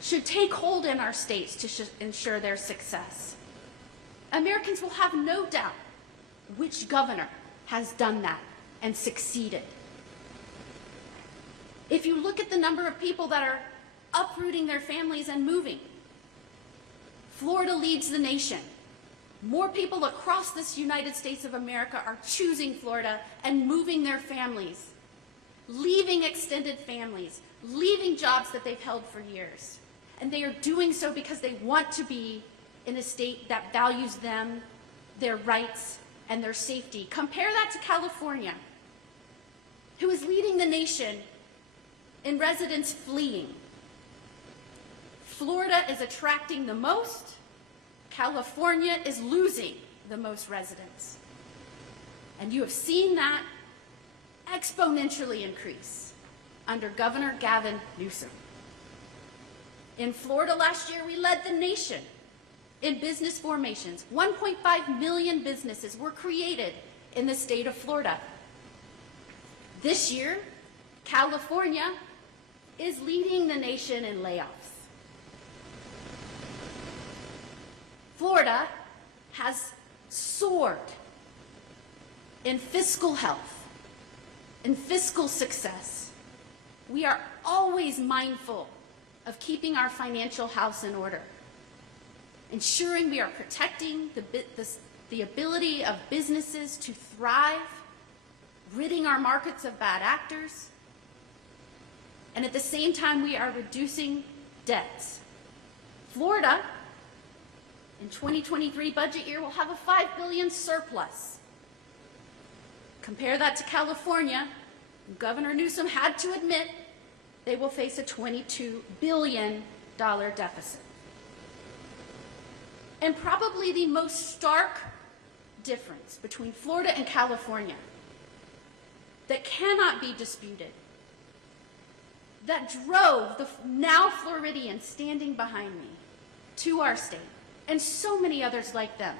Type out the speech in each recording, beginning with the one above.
should take hold in our states to ensure their success. Americans will have no doubt which governor has done that and succeeded. If you look at the number of people that are uprooting their families and moving, Florida leads the nation. More people across this United States of America are choosing Florida and moving their families, leaving extended families, leaving jobs that they've held for years. And they are doing so because they want to be in a state that values them, their rights, and their safety. Compare that to California, who is leading the nation in residents fleeing. Florida is attracting the most. California is losing the most residents. And you have seen that exponentially increase under Governor Gavin Newsom. In Florida last year, we led the nation in business formations. 1.5 million businesses were created in the state of Florida. This year, California is leading the nation in layoffs. Florida has soared in fiscal health, in fiscal success. We are always mindful of keeping our financial house in order, ensuring we are protecting the ability of businesses to thrive, ridding our markets of bad actors, and at the same time we are reducing debts. Florida, in 2023 budget year, will have a $5 billion surplus. Compare that to California. Governor Newsom had to admit they will face a $22 billion deficit. And probably the most stark difference between Florida and California that cannot be disputed, that drove the now Floridians standing behind me to our state, and so many others like them,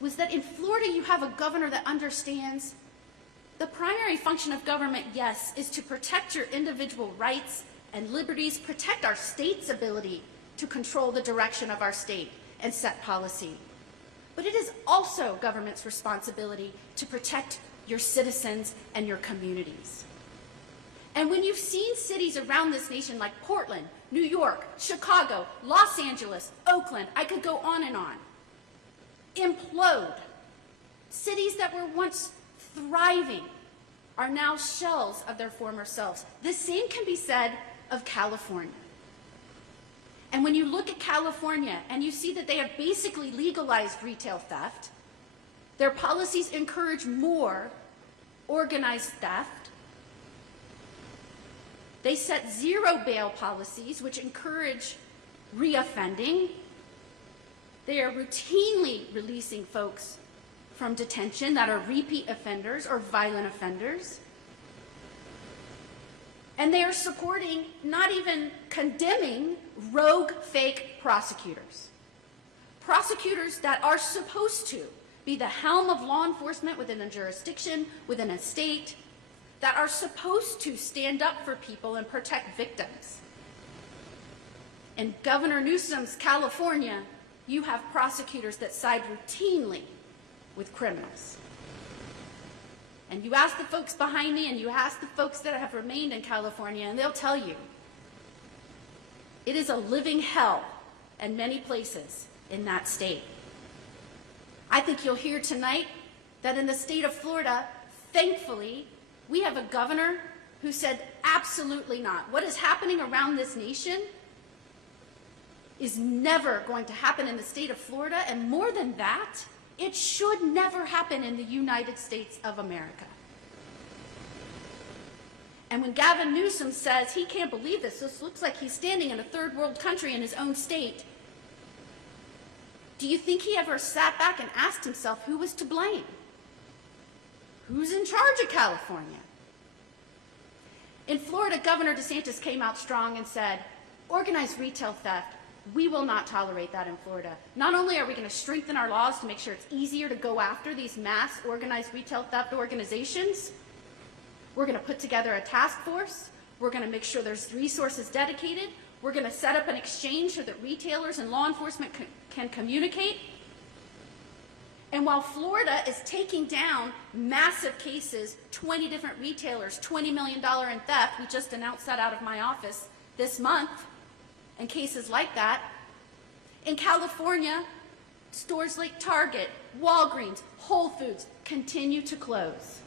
was that in Florida you have a governor that understands the primary function of government, yes, is to protect your individual rights and liberties, protect our state's ability to control the direction of our state and set policy. But it is also government's responsibility to protect your citizens and your communities. And when you've seen cities around this nation like Portland, New York, Chicago, Los Angeles, Oakland, I could go on, implode, cities that were once thriving are now shells of their former selves. The same can be said of California. And when you look at California and you see that they have basically legalized retail theft, their policies encourage more organized theft. They set zero bail policies, which encourage reoffending. They are routinely releasing folks from detention that are repeat offenders or violent offenders. And they are supporting, not even condemning, rogue fake prosecutors. Prosecutors that are supposed to be the helm of law enforcement within a jurisdiction, within a state, that are supposed to stand up for people and protect victims. In Governor Newsom's California, you have prosecutors that side routinely with criminals. And you ask the folks behind me and you ask the folks that have remained in California, and they'll tell you it is a living hell in many places in that state. I think you'll hear tonight that in the state of Florida, thankfully, we have a governor who said absolutely not. What is happening around this nation is never going to happen in the state of Florida, and more than that, it should never happen in the United States of America. And when Gavin Newsom says he can't believe this looks like he's standing in a third world country in his own state, do you think he ever sat back and asked himself who was to blame? Who's in charge of California? In Florida, Governor DeSantis came out strong and said, organized retail theft, we will not tolerate that in Florida. Not only are we going to strengthen our laws to make sure it's easier to go after these mass organized retail theft organizations, we're going to put together a task force, We're going to make sure there's resources dedicated. We're going to set up an exchange so that retailers and law enforcement can communicate. And while Florida is taking down massive cases, 20 different retailers, $20 million in theft, we just announced that out of my office this month, and cases like that, in California, stores like Target, Walgreens, Whole Foods continue to close.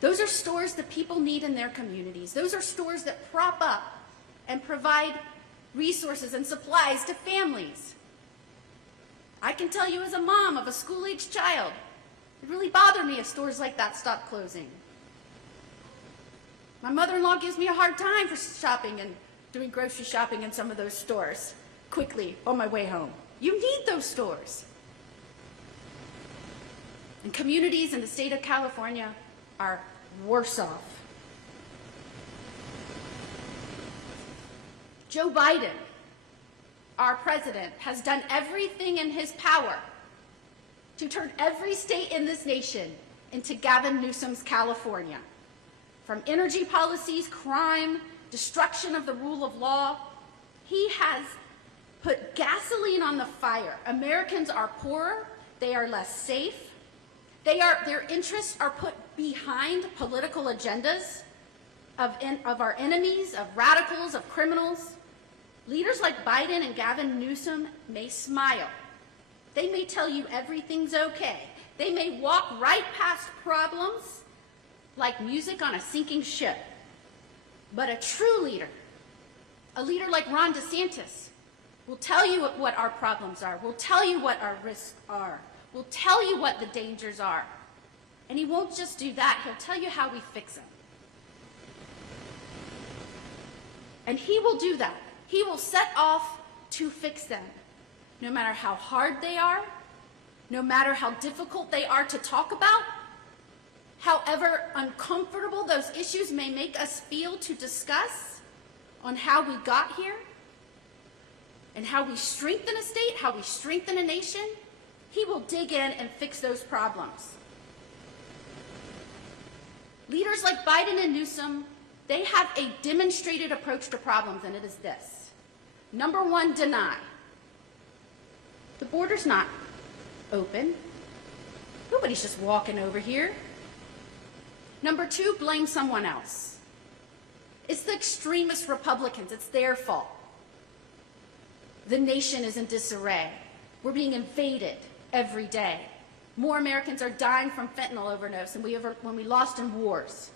Those are stores that people need in their communities. Those are stores that prop up and provide resources and supplies to families. I can tell you as a mom of a school-aged child, it really bothered me if stores like that stopped closing. My mother-in-law gives me a hard time for shopping and doing grocery shopping in some of those stores quickly on my way home. You need those stores. And communities in the state of California are worse off. Joe Biden, our president, has done everything in his power to turn every state in this nation into Gavin Newsom's California. From energy policies, crime, destruction of the rule of law, he has put gasoline on the fire. Americans are poorer, they are less safe, their interests are put behind political agendas of our enemies, of radicals, of criminals. Leaders like Biden and Gavin Newsom may smile. They may tell you everything's okay. They may walk right past problems like music on a sinking ship. But a true leader, a leader like Ron DeSantis, will tell you what our problems are, will tell you what our risks are, will tell you what the dangers are. And he won't just do that, he'll tell you how we fix them. And he will do that. He will set off to fix them, no matter how hard they are, no matter how difficult they are to talk about, however uncomfortable those issues may make us feel to discuss on how we got here and how we strengthen a state, how we strengthen a nation. He will dig in and fix those problems. Leaders like Biden and Newsom, they have a demonstrated approach to problems, and it is this. Number one, deny. The border's not open. Nobody's just walking over here. Number two, blame someone else. It's the extremist Republicans. It's their fault. The nation is in disarray. We're being invaded every day. More Americans are dying from fentanyl overdose than when we lost in wars.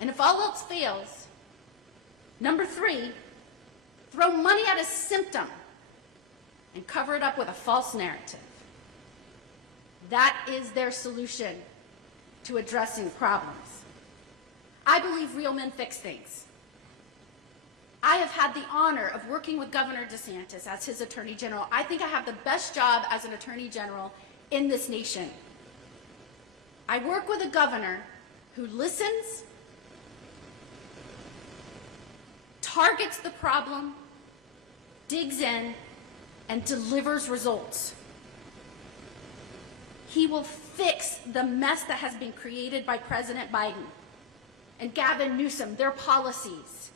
And if all else fails, number three, throw money at a symptom and cover it up with a false narrative. That is their solution to addressing problems. I believe real men fix things. I have had the honor of working with Governor DeSantis as his Attorney General. I think I have the best job as an Attorney General in this nation. I work with a governor who listens, targets the problem, digs in, and delivers results. He will fix the mess that has been created by President Biden and Gavin Newsom, their policies,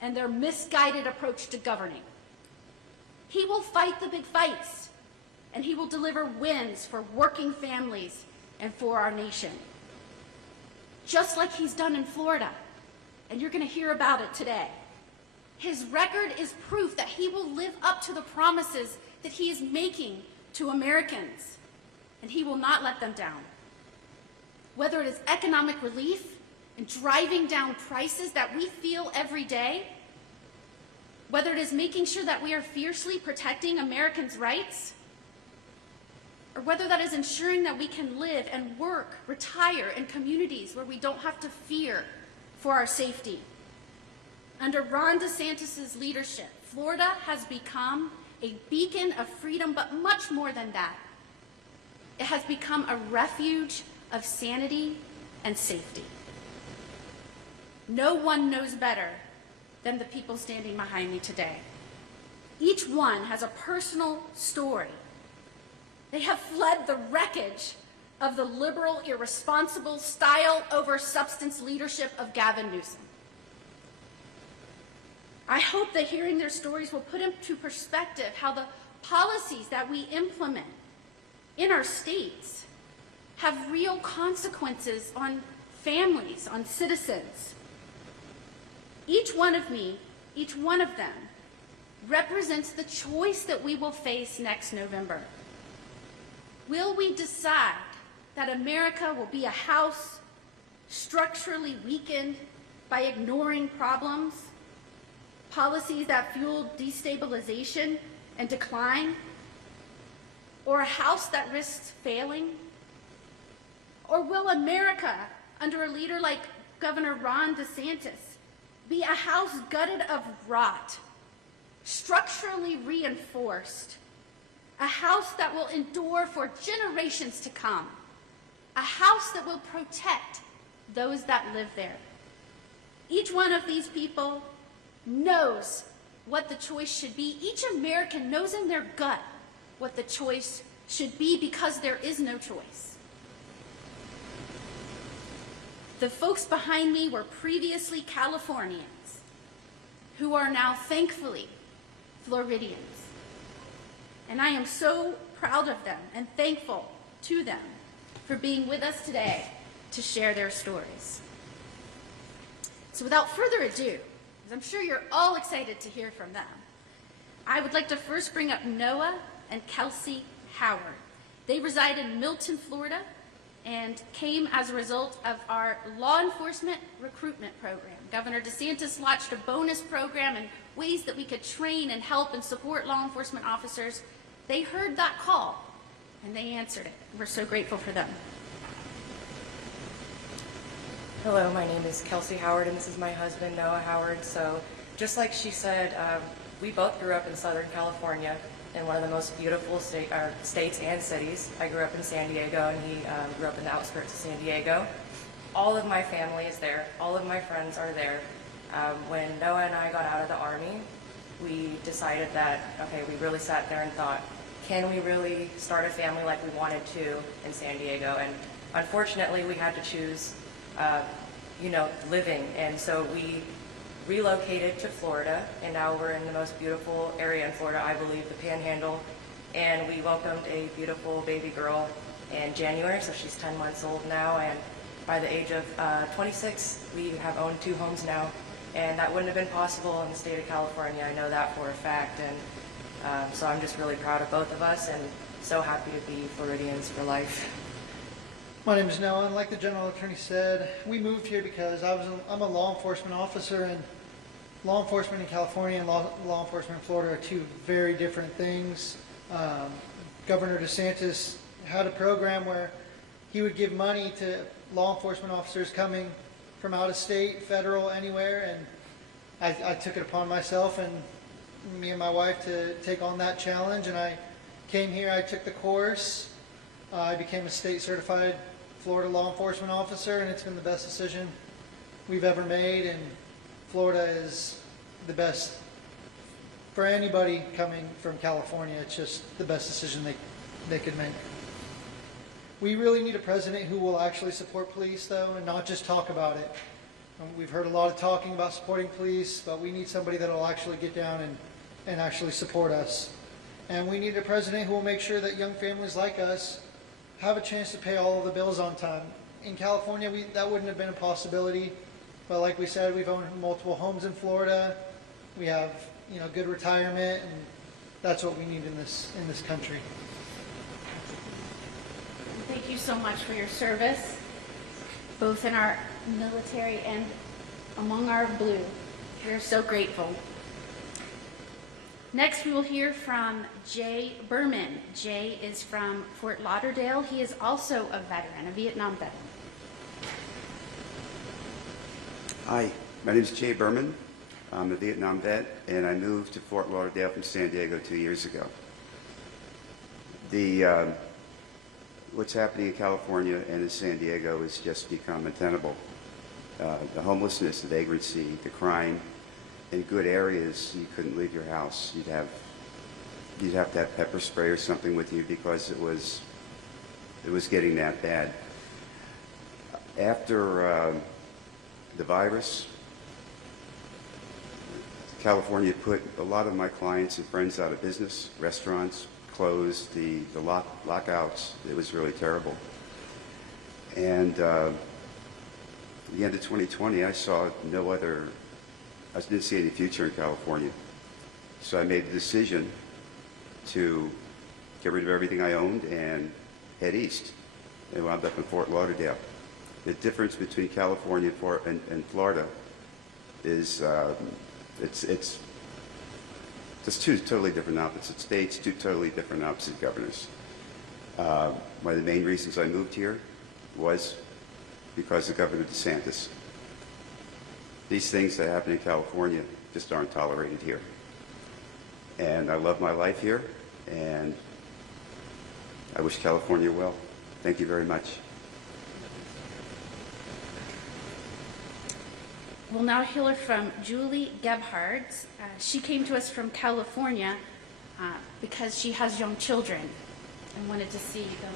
and their misguided approach to governing. He will fight the big fights, and he will deliver wins for working families and for our nation. Just like he's done in Florida, and you're going to hear about it today. His record is proof that he will live up to the promises that he is making to Americans, and he will not let them down. Whether it is economic relief and driving down prices that we feel every day, whether it is making sure that we are fiercely protecting Americans' rights, or whether that is ensuring that we can live and work, retire in communities where we don't have to fear for our safety. Under Ron DeSantis' leadership, Florida has become a beacon of freedom, but much more than that. It has become a refuge of sanity and safety. No one knows better than the people standing behind me today. Each one has a personal story. They have fled the wreckage of the liberal, irresponsible, style over substance leadership of Gavin Newsom. I hope that hearing their stories will put into perspective how the policies that we implement in our states have real consequences on families, on citizens. Each one of them, represents the choice that we will face next November. Will we decide that America will be a house structurally weakened by ignoring problems, policies that fuel destabilization and decline, or a house that risks failing? Or will America, under a leader like Governor Ron DeSantis, be a house gutted of rot, structurally reinforced, a house that will endure for generations to come, a house that will protect those that live there? Each one of these people knows what the choice should be. Each American knows in their gut what the choice should be, because there is no choice. The folks behind me were previously Californians who are now, thankfully, Floridians. And I am so proud of them and thankful to them for being with us today to share their stories. So without further ado, because I'm sure you're all excited to hear from them, I would like to first bring up Noah and Kelsey Howard. They reside in Milton, Florida, and came as a result of our law enforcement recruitment program. Governor DeSantis launched a bonus program and ways that we could train and help and support law enforcement officers. They heard that call and they answered it. We're so grateful for them. Hello, my name is Kelsey Howard, and this is my husband, Noah Howard. So just like she said, we both grew up in Southern California, in one of the most beautiful states and cities. I grew up in San Diego, and he grew up in the outskirts of San Diego. All of my family is there. All of my friends are there. When Noah and I got out of the Army, we decided that, okay, we really sat there and thought, can we really start a family like we wanted to in San Diego? And unfortunately, we had to choose, living. And so we relocated to Florida, and now we're in the most beautiful area in Florida, I believe, the Panhandle. And we welcomed a beautiful baby girl in January, so she's 10 months old now. And by the age of 26, we have owned 2 homes now. And that wouldn't have been possible in the state of California. I know that for a fact. And so I'm just really proud of both of us and so happy to be Floridians for life. My name is Noah, and like the General Attorney said, we moved here because I'm a law enforcement officer, and law enforcement in California and law enforcement in Florida are 2 very different things. Governor DeSantis had a program where he would give money to law enforcement officers coming from out of state, federal, anywhere, and I took it upon myself and me and my wife to take on that challenge, and I came here, I took the course, I became a state certified Florida law enforcement officer, and it's been the best decision we've ever made, and Florida is the best for anybody coming from California. It's just the best decision they could make. We really need a president who will actually support police, though, and not just talk about it. We've heard a lot of talking about supporting police, but we need somebody that will actually get down and actually support us. And we need a president who will make sure that young families like us have a chance to pay all of the bills on time. In California, that wouldn't have been a possibility, but like we said, we've owned multiple homes in Florida. We have, good retirement, and that's what we need in this country. Thank you so much for your service, both in our military and among our blue. We're so grateful. Next, we will hear from Jay Berman. Jay is from Fort Lauderdale. He is also a veteran, a Vietnam veteran. Hi, my name is Jay Berman. I'm a Vietnam vet, and I moved to Fort Lauderdale from San Diego 2 years ago. What's happening in California and in San Diego has just become untenable. The homelessness, the vagrancy, the crime. In good areas, you couldn't leave your house. You'd have to have pepper spray or something with you because it was It was getting that bad. After the virus, California put a lot of my clients and friends out of business. Restaurants closed, the lockouts. It was really terrible. And at the end of 2020, I saw I didn't see any future in California. So I made the decision to get rid of everything I owned and head east. I wound up in Fort Lauderdale. The difference between California and Florida is it's just two totally different opposite states, two totally different opposite governors. One of the main reasons I moved here was because of Governor DeSantis. These things that happen in California just aren't tolerated here. And I love my life here, and I wish California well. Thank you very much. We'll now hear from Julie Gebhardt. She came to us from California because she has young children and wanted to see them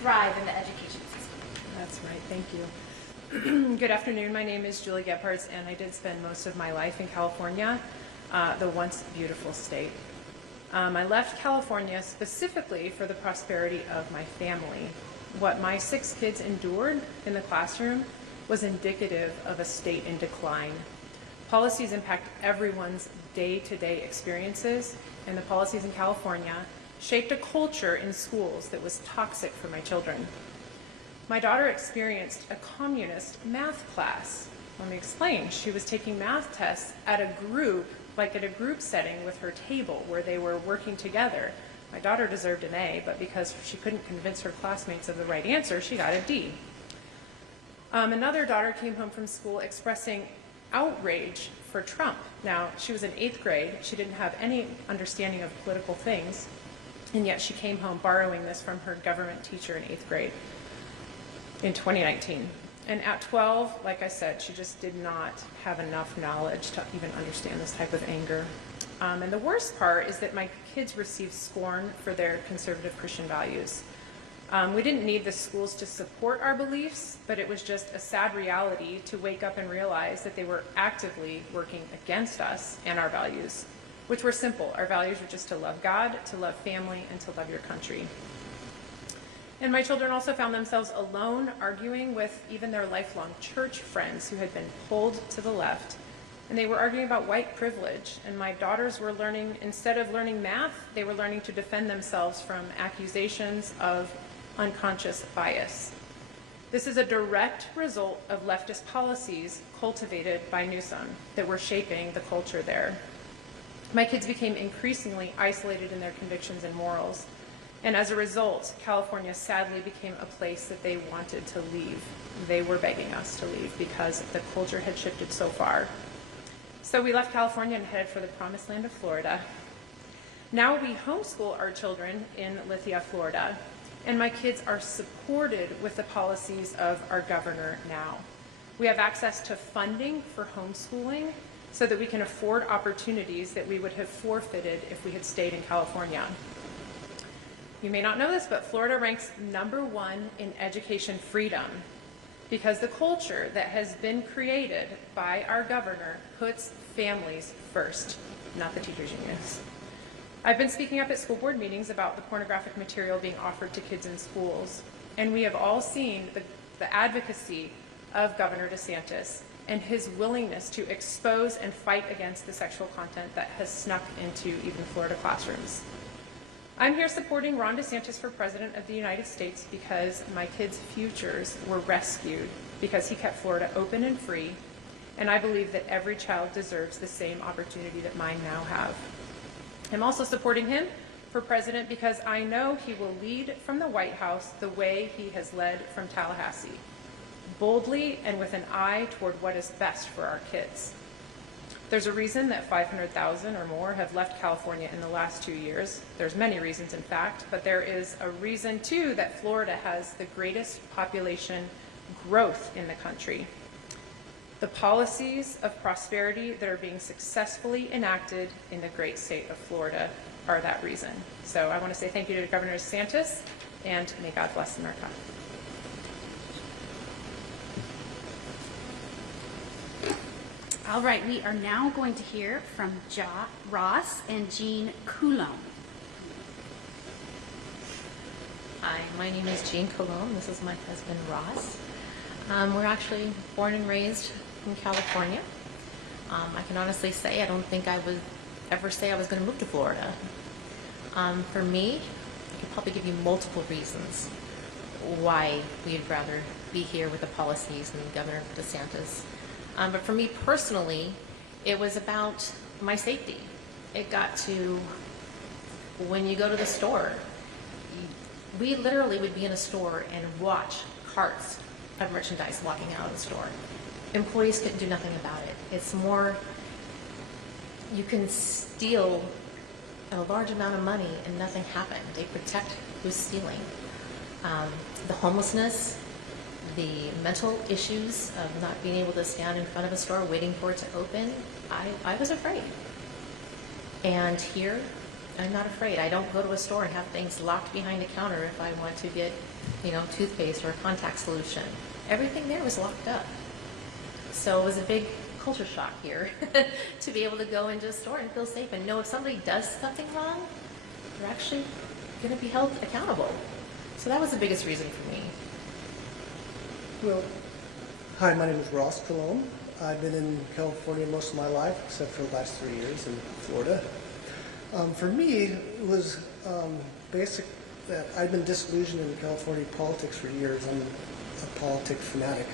thrive in the education system. That's right. Thank you. Good afternoon. My name is Julie Gebhardt, and I did spend most of my life in California, the once beautiful state. I left California specifically for the prosperity of my family. What my 6 kids endured in the classroom was indicative of a state in decline. Policies impact everyone's day-to-day experiences, and the policies in California shaped a culture in schools that was toxic for my children. My daughter experienced a communist math class. Let me explain. She was taking math tests at a group setting with her table where they were working together. My daughter deserved an A, but because she couldn't convince her classmates of the right answer, she got a D. Another daughter came home from school expressing outrage for Trump. Now, she was in 8th grade. She didn't have any understanding of political things, and yet she came home borrowing this from her government teacher in 8th grade in 2019. And at 12, like I said, she just did not have enough knowledge to even understand this type of anger. And the worst part is that my kids received scorn for their conservative Christian values. We didn't need the schools to support our beliefs, but it was just a sad reality to wake up and realize that they were actively working against us and our values, which were simple. Our values were just to love God, to love family, and to love your country. And my children also found themselves alone, arguing with even their lifelong church friends who had been pulled to the left. And they were arguing about white privilege. And my daughters were learning, instead of learning math, they were learning to defend themselves from accusations of unconscious bias. This is a direct result of leftist policies cultivated by Newsom that were shaping the culture there. My kids became increasingly isolated in their convictions and morals. And as a result, California sadly became a place that they wanted to leave. They were begging us to leave because the culture had shifted so far. So we left California and headed for the promised land of Florida. Now we homeschool our children in Lithia, Florida, and my kids are supported with the policies of our governor now. We have access to funding for homeschooling so that we can afford opportunities that we would have forfeited if we had stayed in California. You may not know this, but Florida ranks #1 in education freedom because the culture that has been created by our governor puts families first, not the teachers' unions. I've been speaking up at school board meetings about the pornographic material being offered to kids in schools, and we have all seen the advocacy of Governor DeSantis and his willingness to expose and fight against the sexual content that has snuck into even Florida classrooms. I'm here supporting Ron DeSantis for President of the United States because my kids' futures were rescued because he kept Florida open and free, and I believe that every child deserves the same opportunity that mine now have. I'm also supporting him for president because I know he will lead from the White House the way he has led from Tallahassee, boldly and with an eye toward what is best for our kids. There's a reason that 500,000 or more have left California in the last 2 years. There's many reasons, in fact, but there is a reason, too, that Florida has the greatest population growth in the country. The policies of prosperity that are being successfully enacted in the great state of Florida are that reason. So I want to say thank you to Governor DeSantis and may God bless America. All right, we are now going to hear from Ja Ross and Jean Coulombe. Hi, my name is Jean Coulombe. This is my husband, Ross. We're actually born and raised in California. I can honestly say I don't think I would ever say I was going to move to Florida. For me, I could probably give you multiple reasons why we'd rather be here with the policies and Governor DeSantis. But for me personally, it was about my safety. It got to when you go to the store, we literally would be in a store and watch carts of merchandise walking out of the store. Employees couldn't do nothing about it. It's more, you can steal a large amount of money and nothing happened. They protect who's stealing. The homelessness, the mental issues of not being able to stand in front of a store waiting for it to open, I was afraid. And here, I'm not afraid. I don't go to a store and have things locked behind a counter if I want to get, toothpaste or a contact solution. Everything there was locked up. So it was a big culture shock here to be able to go into a store and feel safe and know if somebody does something wrong, they're actually going to be held accountable. So that was the biggest reason for me. Well, hi, my name is Ross Coulombe. I've been in California most of my life, except for the last 3 years in Florida. For me, it was basic that I've been disillusioned in California politics for years. I'm a politic fanatic.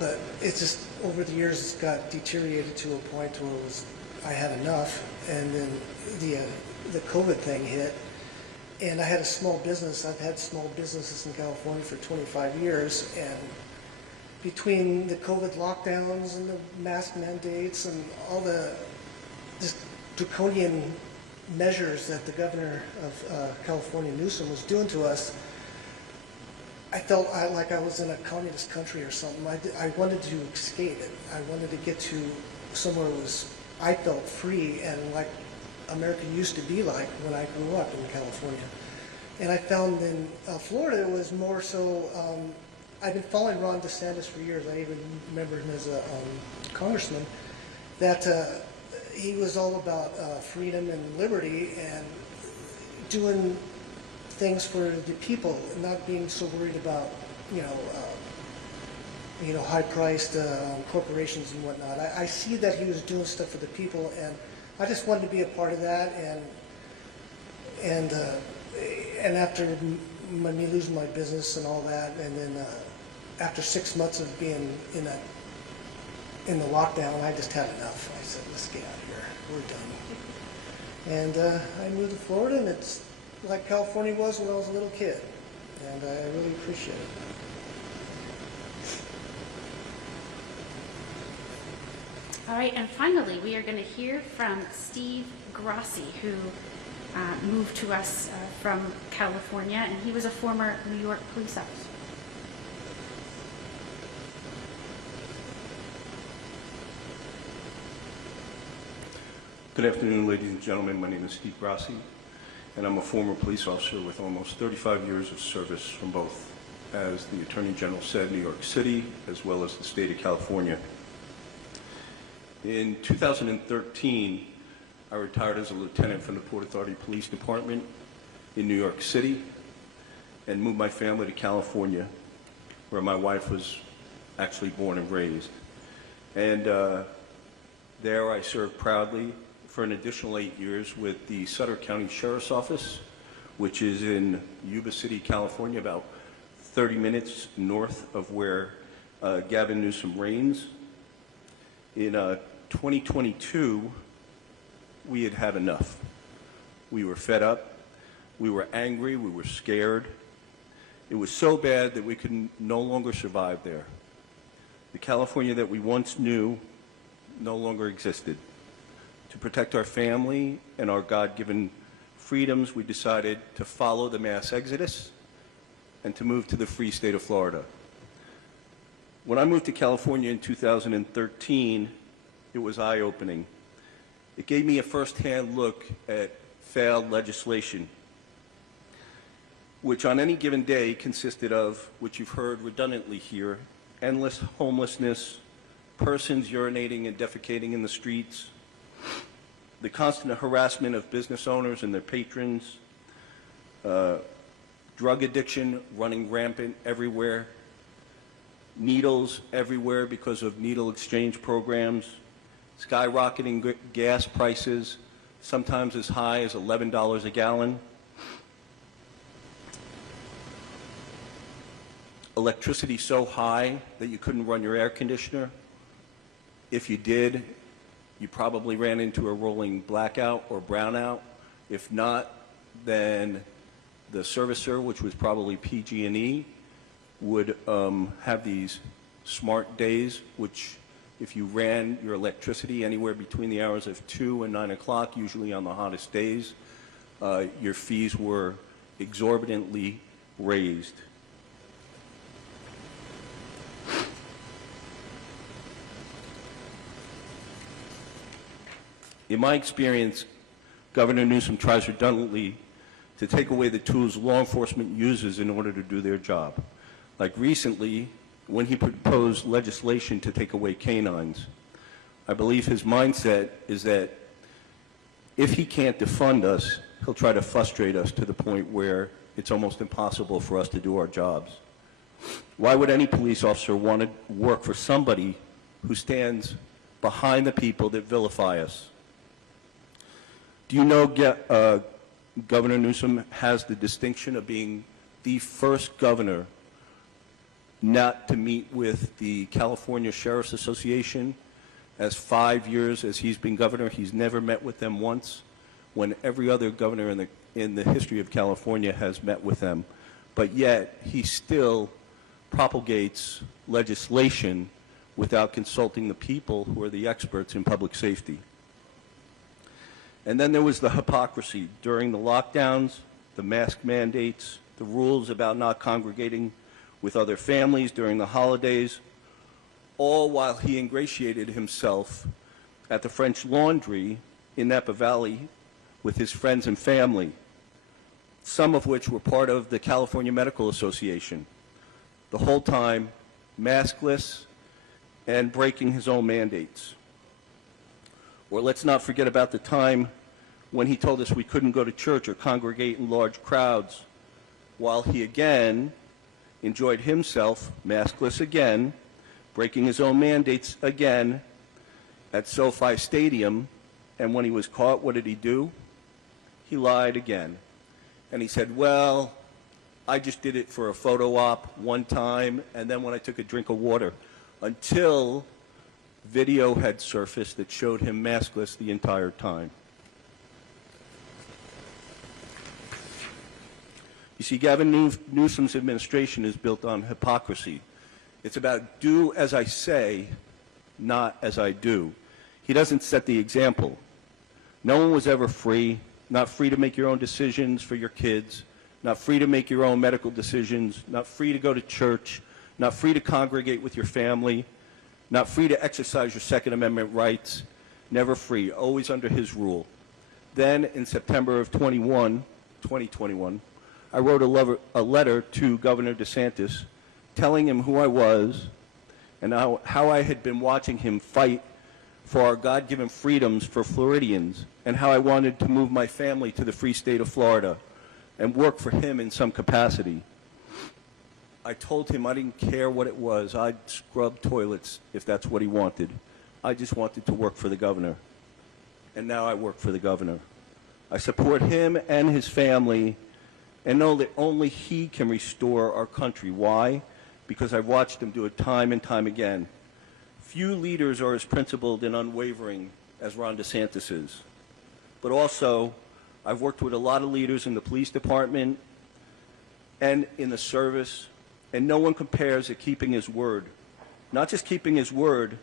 But it's just, over the years, it's got deteriorated to a point where I had enough. And then the COVID thing hit. And I had a small business. I've had small businesses in California for 25 years. And between the COVID lockdowns and the mask mandates and all the just draconian measures that the governor of California, Newsom, was doing to us, I felt like I was in a communist country or something. I wanted to escape it. I wanted to get to somewhere where I felt free and like America used to be like when I grew up in California. And I found in Florida it was more so, I've been following Ron DeSantis for years. I even remember him as a congressman, that he was all about freedom and liberty and doing things for the people, and not being so worried about, high-priced corporations and whatnot. I see that he was doing stuff for the people, and I just wanted to be a part of that. And after me losing my business and all that, and then after 6 months of being in the lockdown, I just had enough. I said, let's get out of here. We're done. And I moved to Florida, and it's like California was when I was a little kid. And I really appreciate it. All right, and finally, we are going to hear from Steve Grossi, who moved to us from California, and he was a former New York police officer. Good afternoon, ladies and gentlemen. My name is Steve Grossi, and I'm a former police officer with almost 35 years of service from both, as the Attorney General said, New York City, as well as the state of California. In 2013, I retired as a lieutenant from the Port Authority Police Department in New York City and moved my family to California, where my wife was actually born and raised. And there I served proudly for an additional 8 years with the Sutter County Sheriff's Office, which is in Yuba City, California, about 30 minutes north of where Gavin Newsom reigns. In 2022, we had had enough. We were fed up, we were angry, we were scared. It was so bad that we could no longer survive there. The California that we once knew no longer existed. To protect our family and our God-given freedoms, we decided to follow the mass exodus and to move to the free state of Florida. When I moved to California in 2013, it was eye-opening. It gave me a first-hand look at failed legislation. which on any given day consisted of, which you've heard redundantly here, endless homelessness, persons urinating and defecating in the streets, the constant harassment of business owners and their patrons, drug addiction running rampant everywhere, needles everywhere because of needle exchange programs, skyrocketing gas prices, sometimes as high as $11 a gallon, electricity so high that you couldn't run your air conditioner. If you did, you probably ran into a rolling blackout or brownout. If not, then the servicer, which was probably PG&E, would have these smart days, which if you ran your electricity anywhere between the hours of 2 and 9 o'clock, usually on the hottest days, your fees were exorbitantly raised. In my experience, Governor Newsom tries redundantly to take away the tools law enforcement uses in order to do their job. Like recently, when he proposed legislation to take away canines, I believe his mindset is that if he can't defund us, he'll try to frustrate us to the point where it's almost impossible for us to do our jobs. Why would any police officer want to work for somebody who stands behind the people that vilify us? Do you know Governor Newsom has the distinction of being the first governor not to meet with the California Sheriff's Association? As 5 years as he's been governor, he's never met with them once, when every other governor in the history of California has met with them. But yet, he still propagates legislation without consulting the people who are the experts in public safety. And then there was the hypocrisy during the lockdowns, the mask mandates, the rules about not congregating with other families during the holidays, all while he ingratiated himself at the French Laundry in Napa Valley with his friends and family, some of which were part of the California Medical Association, the whole time maskless and breaking his own mandates. Or let's not forget about the time when he told us we couldn't go to church or congregate in large crowds, while he again enjoyed himself, maskless again, breaking his own mandates again at SoFi Stadium. And when he was caught, what did he do? He lied again. And he said, well, I just did it for a photo op one time, and then when I took a drink of water, until video had surfaced that showed him maskless the entire time. You see, Gavin Newsom's administration is built on hypocrisy. It's about do as I say, not as I do. He doesn't set the example. No one was ever free, not free to make your own decisions for your kids, not free to make your own medical decisions, not free to go to church, not free to congregate with your family, not free to exercise your Second Amendment rights, never free, always under his rule. Then, in September of 2021, I wrote a letter to Governor DeSantis telling him who I was and how I had been watching him fight for our God-given freedoms for Floridians, and how I wanted to move my family to the free state of Florida and work for him in some capacity. I told him I didn't care what it was. I'd scrub toilets if that's what he wanted. I just wanted to work for the governor. And now I work for the governor. I support him and his family and know that only he can restore our country. Why? Because I've watched him do it time and time again. Few leaders are as principled and unwavering as Ron DeSantis is. But also, I've worked with a lot of leaders in the police department and in the service, and no one compares at keeping his word. Not just keeping his word,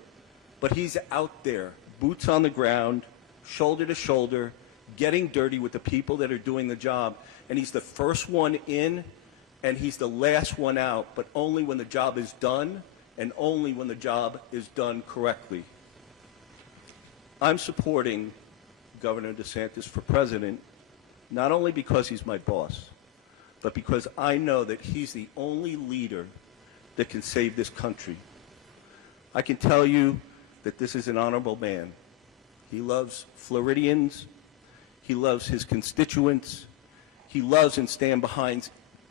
but he's out there, boots on the ground, shoulder to shoulder, getting dirty with the people that are doing the job. And he's the first one in, and he's the last one out, but only when the job is done, and only when the job is done correctly. I'm supporting Governor DeSantis for president, not only because he's my boss, but because I know that he's the only leader that can save this country. I can tell you that this is an honorable man. He loves Floridians. He loves his constituents. He loves and stands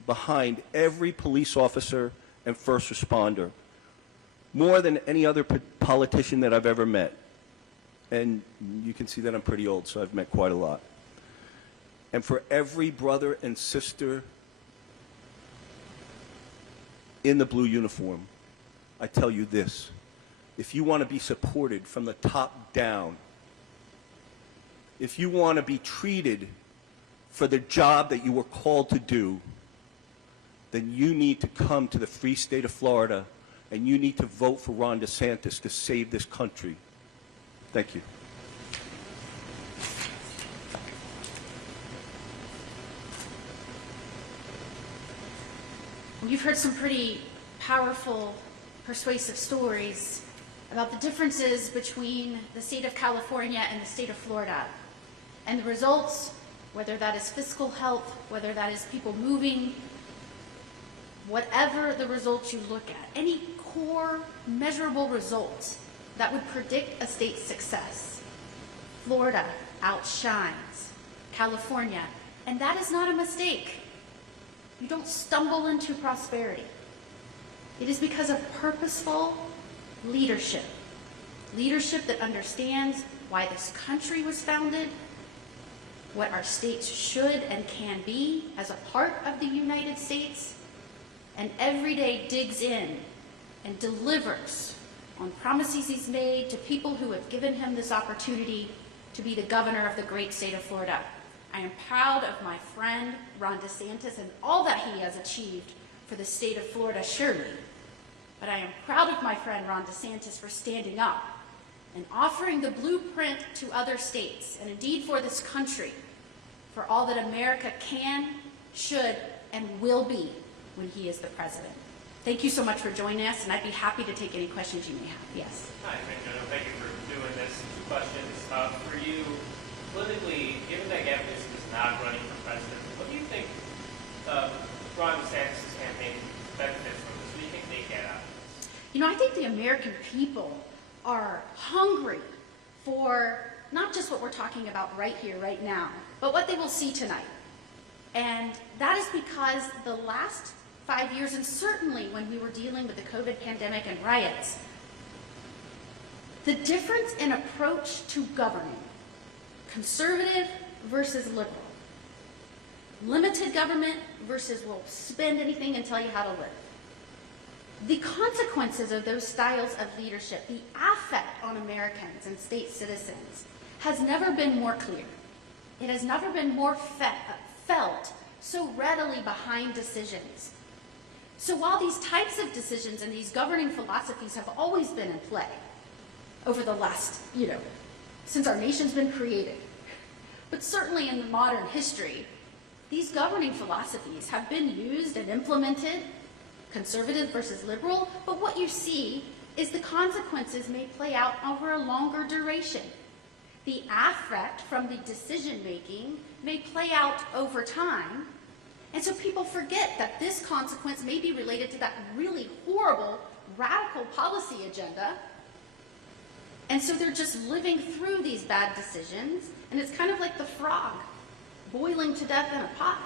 behind every police officer and first responder, more than any other politician that I've ever met. And you can see that I'm pretty old, so I've met quite a lot. And for every brother and sister in the blue uniform, I tell you this: if you want to be supported from the top down, if you want to be treated for the job that you were called to do, then you need to come to the free state of Florida and you need to vote for Ron DeSantis to save this country. Thank you. You've heard some pretty powerful, persuasive stories about the differences between the state of California and the state of Florida. And the results, whether that is fiscal health, whether that is people moving, whatever the results you look at, any core measurable results that would predict a state's success, Florida outshines California. And that is not a mistake. You don't stumble into prosperity. It is because of purposeful leadership. Leadership that understands why this country was founded, what our states should and can be as a part of the United States, and every day digs in and delivers on promises he's made to people who have given him this opportunity to be the governor of the great state of Florida. I am proud of my friend Ron DeSantis and all that he has achieved for the state of Florida, surely. But I am proud of my friend Ron DeSantis for standing up and offering the blueprint to other states, and indeed for this country, for all that America can, should, and will be when he is the president. Thank you so much for joining us, and I'd be happy to take any questions you may have. Yes? Hi, thank you for doing this. Two questions. For you, politically, given that Gavin Newsom is not running for president, what do you think Ron DeSantis' campaign benefits from this? What do you think they get out of this? You know, I think the American people are hungry for not just what we're talking about right here, right now, but what they will see tonight. And that is because the last 5 years, and certainly when we were dealing with the COVID pandemic and riots, the difference in approach to governing, conservative versus liberal, limited government versus we'll spend anything and tell you how to live. The consequences of those styles of leadership, the affect on Americans and state citizens, has never been more clear. It has never been more felt so readily behind decisions. So while these types of decisions and these governing philosophies have always been in play over the last, since our nation's been created, but certainly in the modern history, these governing philosophies have been used and implemented, conservative versus liberal, but what you see is the consequences may play out over a longer duration. The affect from the decision-making may play out over time, and so people forget that this consequence may be related to that really horrible, radical policy agenda, and so they're just living through these bad decisions, and it's kind of like the frog boiling to death in a pot.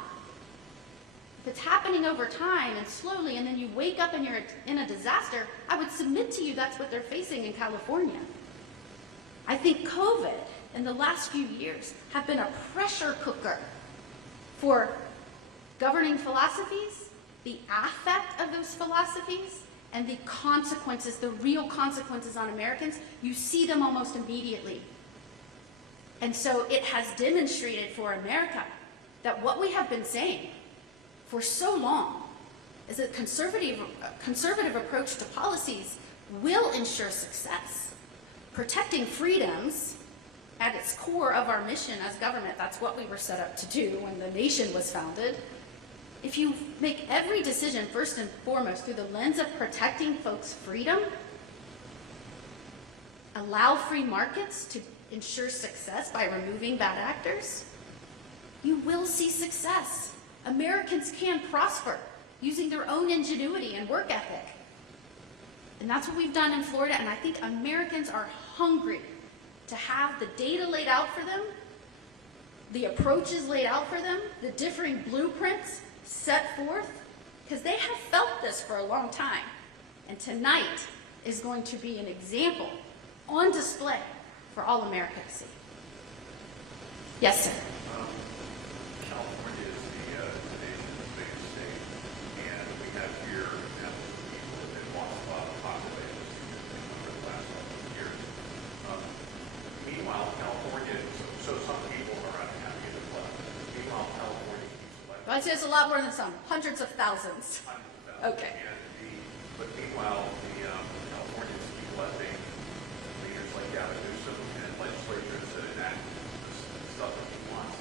If it's happening over time and slowly, and then you wake up and you're in a disaster, I would submit to you that's what they're facing in California. I think COVID in the last few years have been a pressure cooker for governing philosophies, the affect of those philosophies, and the consequences, the real consequences on Americans. You see them almost immediately. And so it has demonstrated for America that what we have been saying for so long is that conservative approach to policies will ensure success. Protecting freedoms at its core of our mission as government, that's what we were set up to do when the nation was founded. If you make every decision first and foremost through the lens of protecting folks' freedom, allow free markets to ensure success by removing bad actors, you will see success. Americans can prosper using their own ingenuity and work ethic. And that's what we've done in Florida, and I think Americans are hungry to have the data laid out for them, the approaches laid out for them, the differing blueprints set forth, because they have felt this for a long time. And tonight is going to be an example on display for all America to see. Yes, sir. California is the nation's biggest state, and we have here millions of people that have lost a lot of population over the last couple of years. Meanwhile, California, so some people are unhappy as well. Meanwhile, California keeps electing. I'd say it's a lot more than some, hundreds of thousands. Okay. But meanwhile, Californians keep electing leaders like Newsom and legislators that enact the stuff that he wants,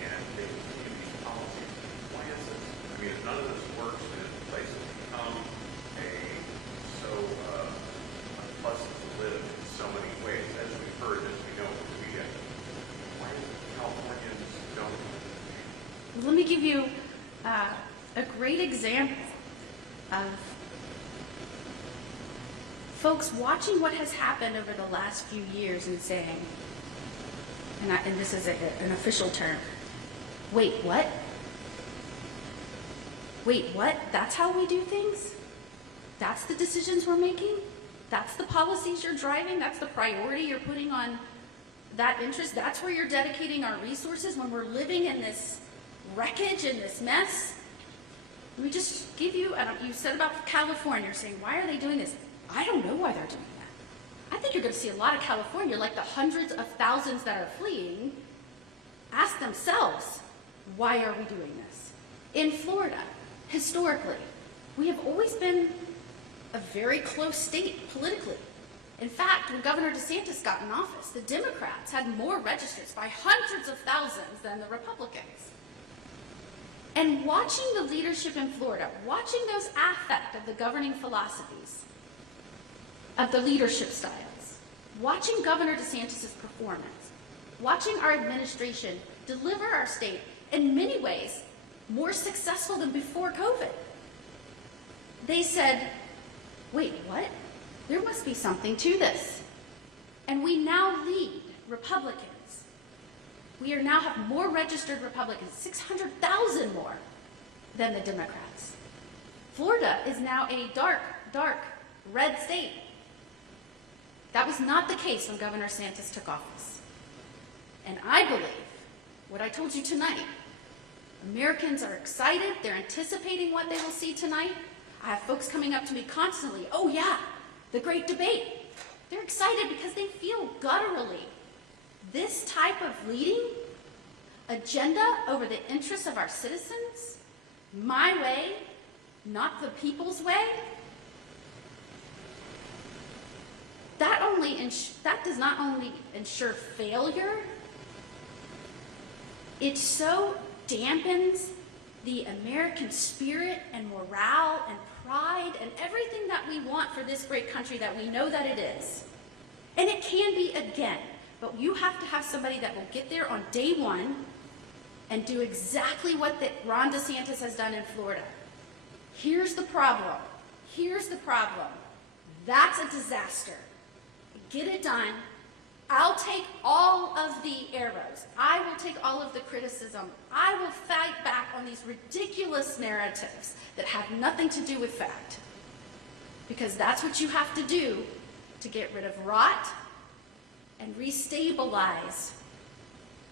and they continue these policies. Why is this? I mean, if none of this works, then the place has become so unpleasant to live in so many ways, as we've heard, as we know from the media. Why is Californians don't? Let me give you a great example of folks watching what has happened over the last few years and saying, and this is an official term, wait, what? Wait, what? That's how we do things? That's the decisions we're making? That's the policies you're driving? That's the priority you're putting on that interest? That's where you're dedicating our resources when we're living in this wreckage and this mess? Let me just give you, you said about California, you're saying, why are they doing this? I don't know why they're doing that. I think you're going to see a lot of California, like the hundreds of thousands that are fleeing, ask themselves, why are we doing this? In Florida, historically, we have always been a very close state politically. In fact, when Governor DeSantis got in office, the Democrats had more registers by hundreds of thousands than the Republicans. And watching the leadership in Florida, watching those affect of the governing philosophies, of the leadership styles, watching Governor DeSantis' performance, watching our administration deliver our state in many ways more successful than before COVID. They said, wait, what? There must be something to this. And we now lead Republicans. We are now have more registered Republicans, 600,000 more than the Democrats. Florida is now a dark, dark red state. That was not the case when Governor DeSantis took office. And I believe what I told you tonight, Americans are excited, they're anticipating what they will see tonight. I have folks coming up to me constantly, oh yeah, the great debate. They're excited because they feel gutturally this type of leading agenda over the interests of our citizens, my way, not the people's way, that does not only ensure failure, it so dampens the American spirit and morale and pride and everything that we want for this great country that we know that it is. And it can be again, but you have to have somebody that will get there on day one and do exactly what Ron DeSantis has done in Florida. Here's the problem. Here's the problem. That's a disaster. Get it done. I'll take all of the arrows. I will take all of the criticism. I will fight back on these ridiculous narratives that have nothing to do with fact. Because that's what you have to do to get rid of rot and restabilize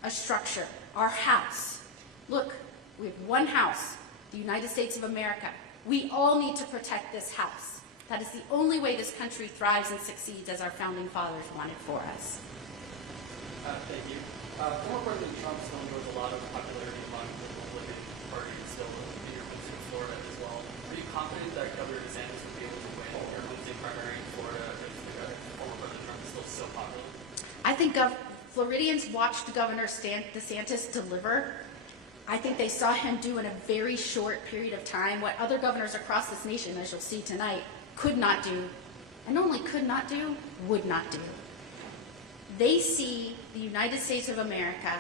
a structure, our house. Look, we have one house, the United States of America. We all need to protect this house. That is the only way this country thrives and succeeds as our founding fathers wanted for us. Thank you. Former President Trump still enjoys a lot of popularity among the Republican Party and still in your Wednesday in Florida as well. Are you confident that Governor DeSantis will be able to win your Wednesday primary in Florida if former President Trump is still so popular? I think Floridians watched Governor DeSantis deliver. I think they saw him do in a very short period of time what other governors across this nation, as you'll see tonight, could not do, and not only could not do, would not do. They see the United States of America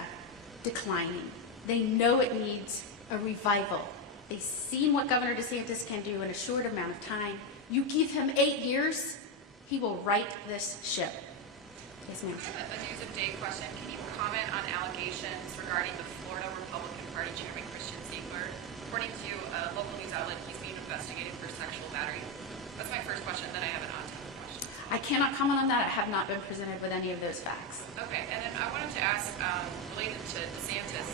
declining. They know it needs a revival. They've seen what Governor DeSantis can do in a short amount of time. You give him 8 years, he will right this ship. Yes, ma'am. A news of day question. Can you comment on allegations regarding the Florida Republican Party chairman, Christian Ziegler? According to a local news outlet, he's being investigated for sexual battery. That's my first question, then I have an odd ton of questions. I cannot comment on that. I have not been presented with any of those facts. Okay, and then I wanted to ask, related to DeSantis,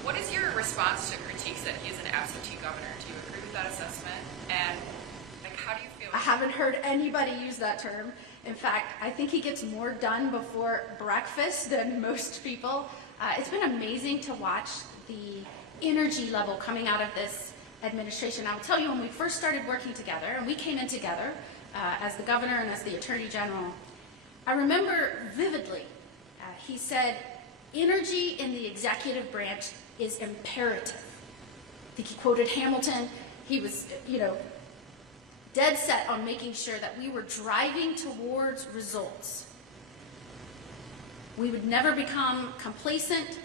what is your response to critiques that he is an absentee governor? Do you agree with that assessment? And how do you feel? I haven't heard anybody use that term. In fact, I think he gets more done before breakfast than most people. It's been amazing to watch the energy level coming out of this administration. I will tell you, when we first started working together, and we came in together as the governor and as the attorney general, I remember vividly, he said, energy in the executive branch is imperative. I think he quoted Hamilton. He was, dead set on making sure that we were driving towards results. We would never become complacent.